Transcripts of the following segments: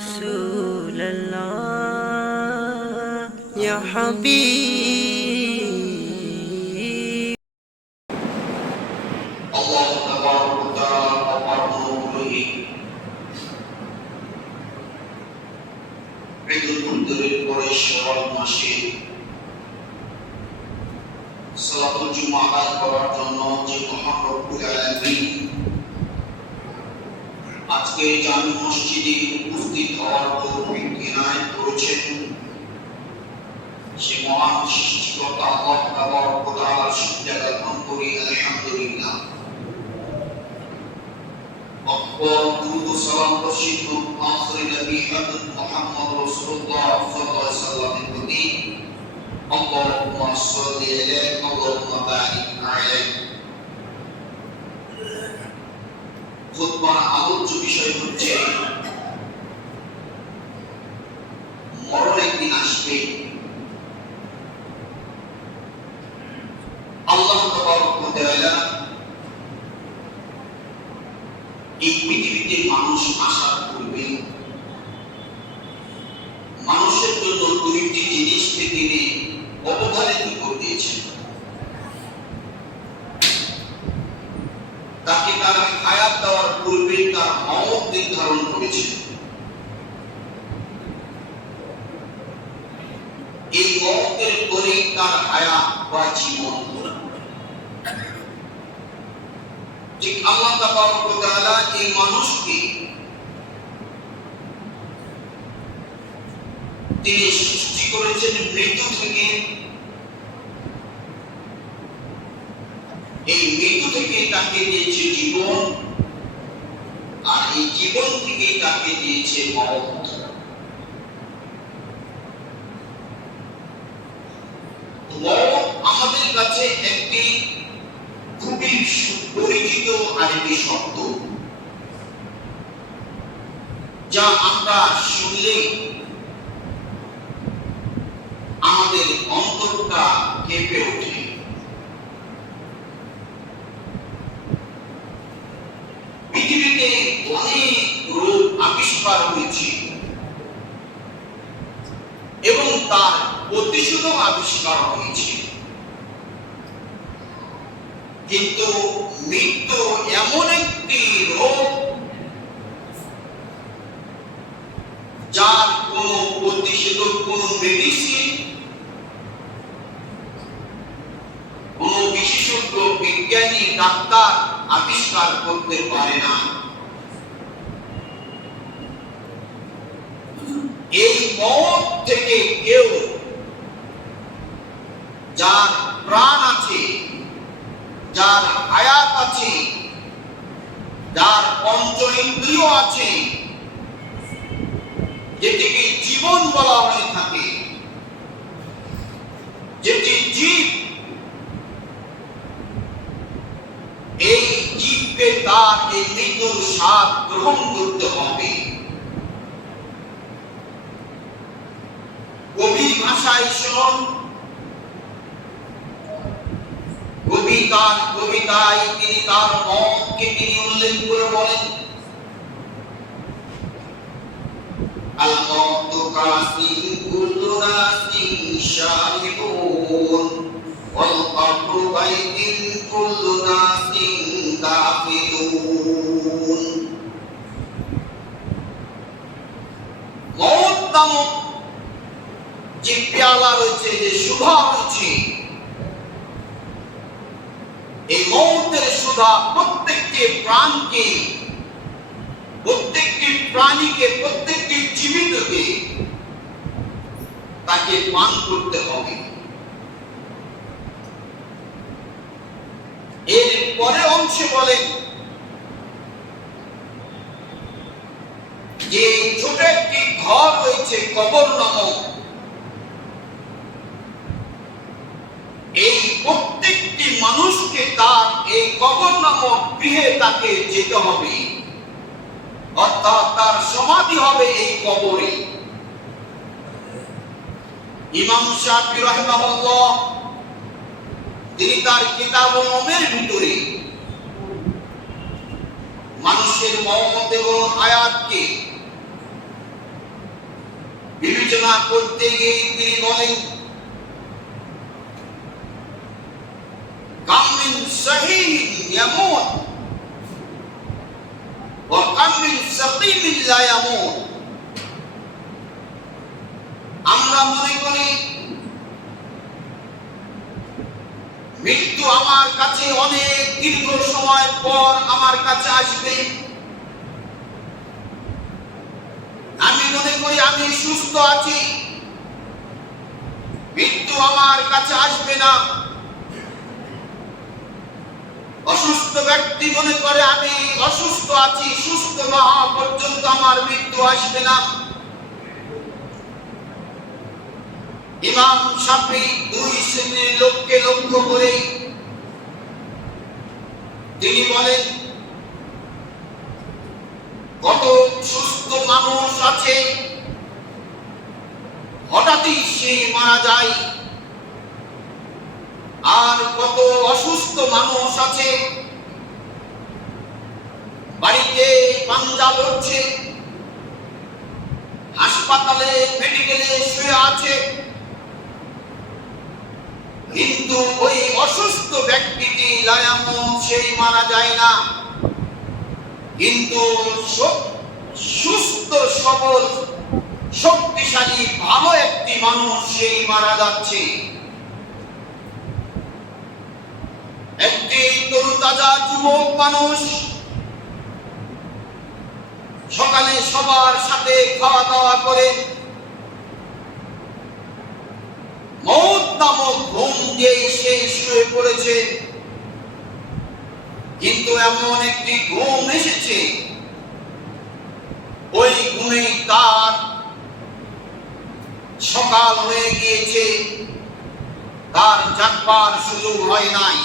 رسول الله يا حبيب الله تبارك وتعالى أمره عيد الفطر قريش মাসে সালাতুল জুমা আদায় করার জন্য যে মহান রব্বুল আলামিন আজকে জামি মসজিদে উপস্থিত হওয়ার তৌফিক ইনায়েত করেছেন, সে মহান সৃষ্টিকর্তা আল্লাহ তাবারক ওয়া তাআলার শুকরিয়া জ্ঞাপন করি। আলহামদুলিল্লাহ। দুরূদ ও সালাম বর্ষিত আখির নবী হযরত মুহাম্মদ রাসূলুল্লাহ সাল্লাল্লাহু আলাইহি ওয়াসাল্লামের প্রতি আল্লাহুম্মা সাল্লি আলাইহি ওয়া আল্লাহুম্মা বারিক আলাইহি। খুতবার আলোচ্য বিষয় হচ্ছে মরণ একদিন আসবে। আল্লাহ তাবারক ওয়া তাআলা এই পৃথিবীতে মানুষ আসার পূর্বে মানুষের জন্য দুইটি জিনিসকে তিনি অবধারিত করে দিয়েছেন। তাকে তার হায়াত দেওয়ার পূর্বে তার মওত নির্ধারণ করেছেন। এই মওতের পরে তার হায়াত বা জীবন। ঠিক আল্লাহ তাবারক ওয়া তাআলা এই মানুষকে তিনি সৃষ্টি করেছেন মৃত্যু থেকে। এই মৃত্যু থেকে তাকে দিয়েছে জীবন, আর এই জীবন থেকে তাকে দিয়েছে মওত। মওত আমাদের কাছে একটি খুবই পরিচিত আরেকটি শব্দ, যা আমরা শুনলে আমাদের অন্তরটা কেঁপে ওঠে। পৃথিবীতে অনেক রোগ আবিষ্কার হয়েছে এবং তার প্রতিষেধক আবিষ্কার হয়েছে, কিন্তু মৃত্যু এমন একটি রোগ যার কোনো প্রতিষেধক, কোনো মেডিসিন, কোনো বিশেষজ্ঞ বিজ্ঞানী ডাক্তার আবিষ্কার করতে পারে না। এই মওত থেকে কেউ, যার প্রাণ আছে, যার হায়াত আছে, যার পঞ্চ ইন্দ্রিয় আছে, যেটিকে জীবন বলা হয়ে থাকে, যেটি জীব, এই জীবকে তার এই মৃত্যুর স্বাদ গ্রহণ করতে হবে। কবির ভাষায় শুনুন, কবিতায় তিনি তার মতকে তিনি উল্লেখ করে বলেন, আল মওতু কাসিন কুল্লু নাসিন শারিবুন ওয়াল কবরু বাইতিন কুল্লু নাসিন দাখিলুন। মওত নামক যে পেয়ালা রয়েছে, যে সুধা রয়েছে, এই মওতের সুধা প্রত্যেকটি প্রাণকে, প্রত্যেকটি প্রাণীকে, প্রত্যেকটি জীবিতকে তাকে পান করতে হবে। এর পরের অংশে বলেন যে ছোট একটি ঘর রয়েছে কবর নামক, এই প্রত্যেকটি মানুষকে তার এই কবর নামক গৃহে তাকে যেতে হবে, অর্থাৎ তার সমাধি হবে এই কবরে। ইমাম শাফিঈ রাহিমাহুল্লাহ তিনি তার কিতাবুল উমের ভিতরে মানুষের মওত এবং হায়াতকে করতে গিয়ে তিনি বলেন, কাম মিন সাহিহিন ইয়ামুত ওয়া কাম মিন সাকিমিন লা ইয়ামুত। আমরা মনে করি মৃত্যু আমার কাছে অনেক দীর্ঘ সময় পর আমার কাছে আসবে। আমি মনে করি আমি সুস্থ আছি, মৃত্যু আমার কাছে আসবে না। অসুস্থ ব্যক্তি মনে করে আমি অসুস্থ আছি, সুস্থ না হওয়া পর্যন্ত আমার মৃত্যু আসবে না। ইমাম শাফি দুই শ্রেণীর লোককে লক্ষ্য করে তিনি বলেন, কত সুস্থ মানুষ আছে হঠাৎই সে মারা যায়, আর কত অসুস্থ মানুষ আছে বাড়িতে পাঞ্জা লড়ছে, হাসপাতালে মেডিকেলে শুয়ে আছে, কিন্তু ওই অসুস্থ ব্যক্তিটি সেই মারা যায় না, কিন্তু সুস্থ সবল শক্তিশালী ভালো একটি মানুষ সেই মারা যাচ্ছে। একটি তরুতাজা যুবক মানুষ সকালে সবার সাথে খাওয়া দাওয়া করে মৌত নামক ঘুম দিয়ে সে শুয়ে পড়েছে, কিন্তু এমন একটি ঘুম এসেছে, ওই ঘুমে তার সকাল হয়ে গিয়েছে, তার জাগবার সুযোগ হয় নাই।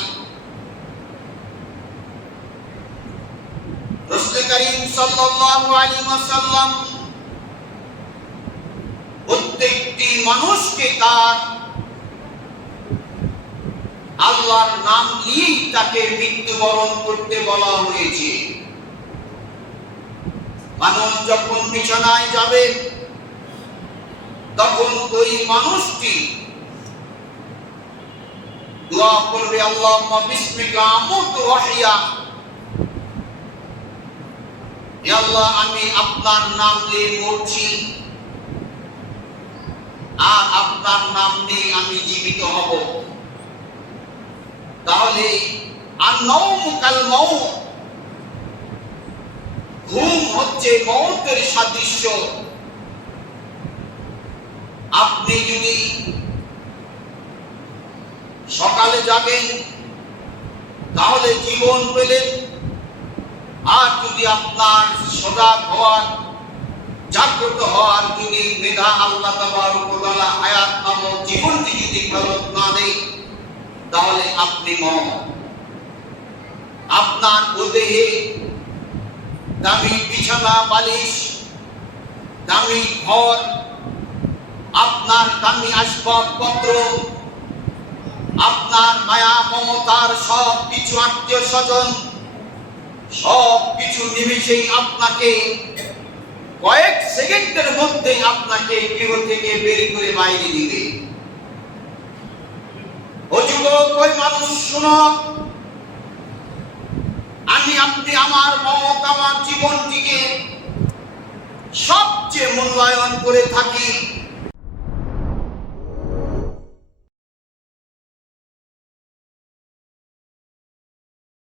রাসূল করিম সাল্লাল্লাহু আলাইহি ওয়াসাল্লাম প্রত্যেকটি মানুষকে তার আল্লাহর নাম নিয়েই তাকে মৃত্যুবরণ করতে বলা হয়েছে। মানুষ যখন বিছানায় যাবে তখন ওই মানুষটি দোয়া করবে, আল্লাহুম্মা বিসমিকা আমুতু ওয়া আহইয়া, হে আল্লাহ আমি আপনার নাম নিয়ে মরছি আর আপনার নাম নিয়ে আমি জীবিত হব। তাহলে আন-নাওমু কাল মাউত, ঘুম হচ্ছে মওতের সাদৃশ্য। আপনি যদি সকালে জাগেন তাহলে জীবন পেলেন, আর যদি আপনার সজাগ হওয়ার জাগ্রত হওয়ার যদি মেধা আল্লাহ তাবারক ওয়া তাআলা হায়াত নামক জীবনটি যদি ফেরত না দেয় তাহলে আপনি মর। আপনার দেহে দামি বিছানা বালিশ, দামি ঘর, আপনার দামি আসবাবপত্র, আপনার মায়া মমতার সব কিছু, আত্মীয় স্বজন সব কিছু নিমেষেই আপনাকে কয়েক সেকেন্ডের মধ্যে আপনাকে গৃহ থেকে বের করে বাইরে দিবে। ও যুবক, ওই মানুষ শুনো, আপনি আমার মত, আমার জীবনটিকে সবচেয়ে মূল্যায়ন করে থাকি।